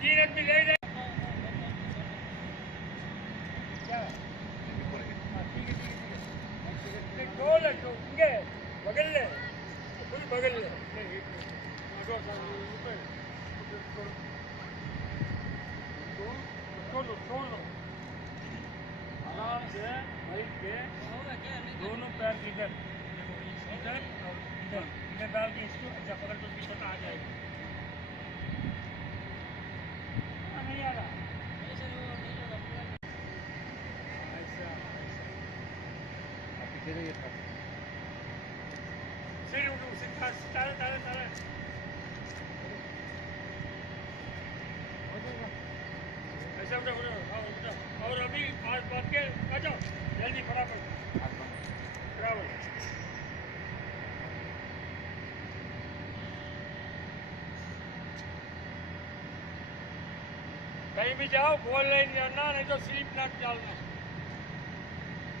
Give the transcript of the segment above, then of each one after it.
तीन आदमी ले जाए क्या ठीक है टोल है तो ಹಿಂಗೆ ಬಗಲ್ಲೇ ಫುಲ್ ಬಗಲ್ಲೇ टोल आराम से बैठ के दोनों पैर इधर इधर और इधर इधर डाल के इसको ऐसा पकड़ तो पीछे आ जाएगा नहीं आ रहा ऐसा सही उठो ताले ताले ताले ऐसा उठो उठो उठो और अभी आज बात के आ जाओ जल्दी फटाफट ट्रैवल कहीं भी जाओ गोल लाइन जाना नहीं तो स्लिप नट डालना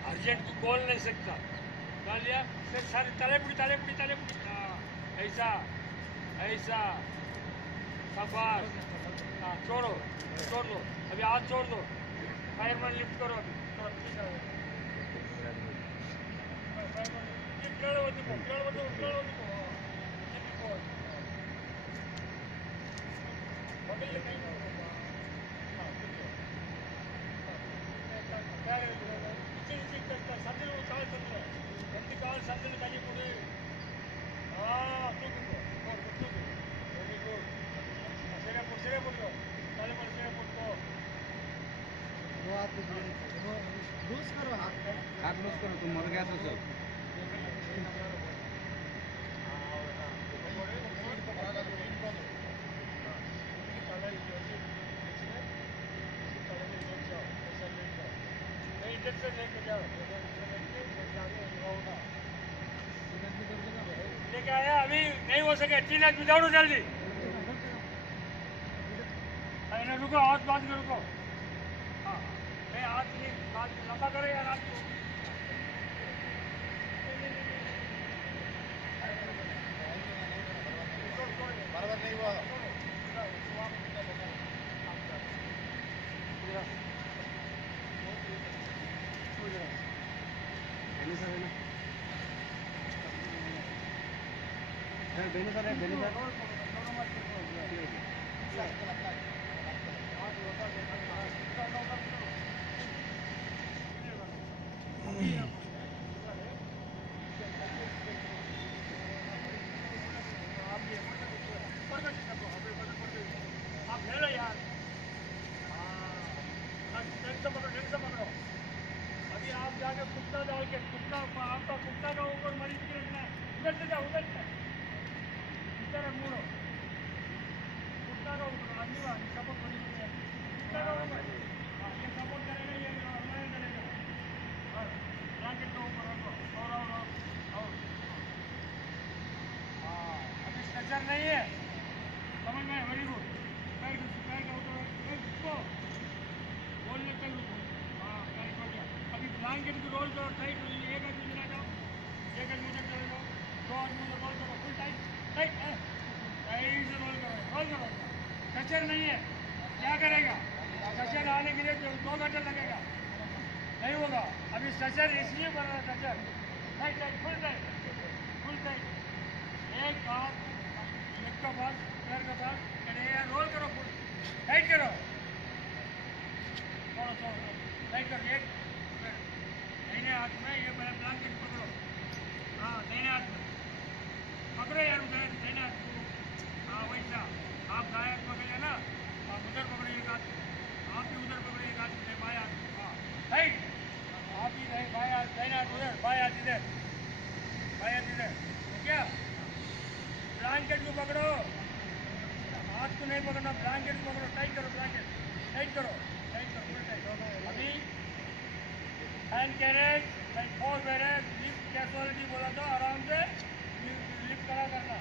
अर्जेंट को खोल नहीं सकता डाल लिया फिर सारे तले पुड़ी हाँ ऐसा ऐसा शाबाश हाँ छोड़ दो अभी हाथ छोड़ दो फायरमैन लिफ्ट करो अभी సందులు కలిగిపోయి వెరీ గుడ్ సిరే పుట్టుకో తల पर सिरे पुట్టుకో लूज करो हाथ लूज करो तुम मर गया तो सब इधर से लेके जाओ लेके आया अभी नहीं हो सके 3 आदमी दौड़ो जल्दी रुको हाथ बांध के रुको हाँ नहीं हाथ लंबा करो यार हाथ को बराबर नहीं हुआ आप ले लो यार अभी आप जाके कुत्ता डाल के कुत्ता आपका कुत्ता का ऊपर मरीज की रखना है उधर से जाओ उधर से इधर मुड़ो कुत्ता का ऊपर आदमी सपोर्ट बड़ी कुत्ता का ऊपर ये सपोर्ट करेगा ये हमारे करेगा और ब्लैंकेट के ऊपर रखो और हाँ अभी स्ट्रेचर नहीं है समझ में वेरी गुड पैर बोलने तक रुको हाँ पैर हो गया अभी ब्लैंकेट को रोल करो टाइट हो जाए एक आदमी चला जाओ एक आदमी उधर चले जाओ दो आदमी उधर रोल करो फुल टाइट टाइट टाइट से रोल करो स्ट्रेचर नहीं है क्या करेगा स्ट्रेचर आने के लिए 2 घंटे लगेगा नहीं होगा अभी स्ट्रेचर इसलिए बन रहा है stretcher tight tight full tight एक हाथ लेग का पास पैर का पास रोल करो फुल टाइट करो थोड़ा टाइट करो एक दाहिने हाथ में ये ब्लैंकेट पकड़ो हाँ दाहिने हाथ में पकड़ो यार उधर दाहिने हाथ को हाँ वैसा आप दाएं हाथ पकड़िए ना आप उधर पकड़िए एक हाथ आप भी उधर पकड़िए एक हाथ में बाएं हाथ हाँ टाइट आप भी नहीं बाएं हाथ दाहिने हाथ उधर बाएं हाथ इधर क्या ब्लैंकेट को पकड़ो हाथ को नहीं पकड़ना ब्लैंकेट को पकड़ो टाइट करो ब्लैंकेट टाइट करो फुल टाइट अभी hand carriage like 4 barrage lift casualty बोला तो आराम से लिफ्ट करा करना